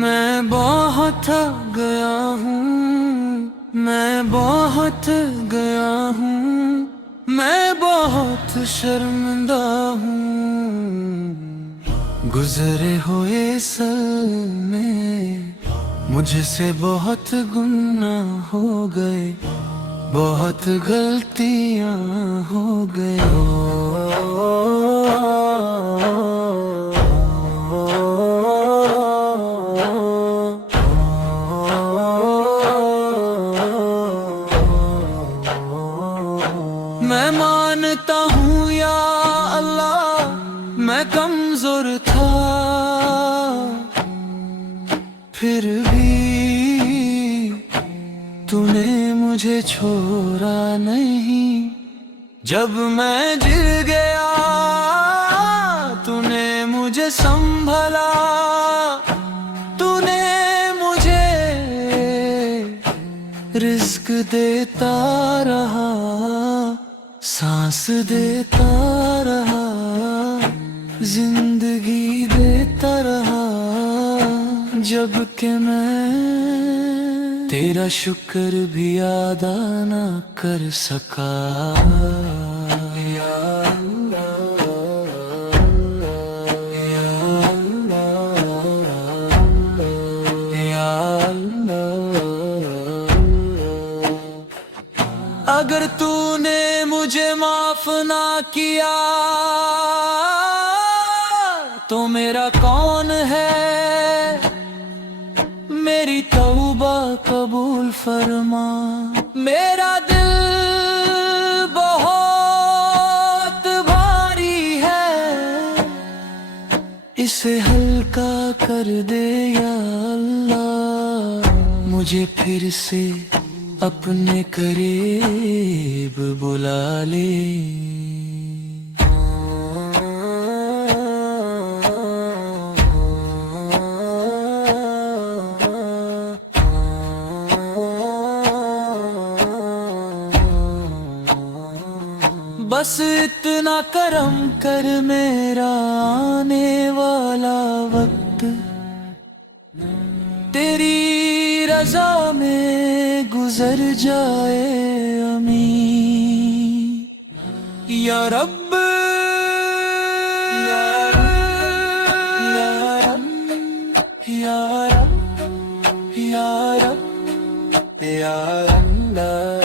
मैं बहुत थक गया हूँ, मैं बहुत थक गया हूँ, मैं बहुत शर्मिंदा हूँ। गुजरे हुए साल में मुझसे बहुत गुनाह हो गए, बहुत गलतियाँ हो गई। मैं मानता हूँ या अल्लाह, मैं कमजोर था, फिर भी तूने मुझे छोड़ा नहीं। जब मैं गिर गया तूने मुझे संभला, तूने मुझे रिस्क देता रहा, सांस देता रहा, जिंदगी देता रहा, जब कि मैं तेरा शुक्र भी अदा ना कर सका। या अल्लाह, या अल्लाह, या अल्लाह। अगर तूने मुझे माफ ना किया तो मेरा कौन है, मेरी तौबा कबूल फरमा। मेरा दिल बहुत भारी है, इसे हल्का कर दे या अल्लाह। मुझे फिर से अपने करीब बुला ले। बस इतना करम कर, मेरा आने वाला वक्त तेरी रज़ा में गुजर जाए। अमीन या रब्ब, या रब्ब, या रब्ब, या रब्ब, या रब्ब, या अल्लाह।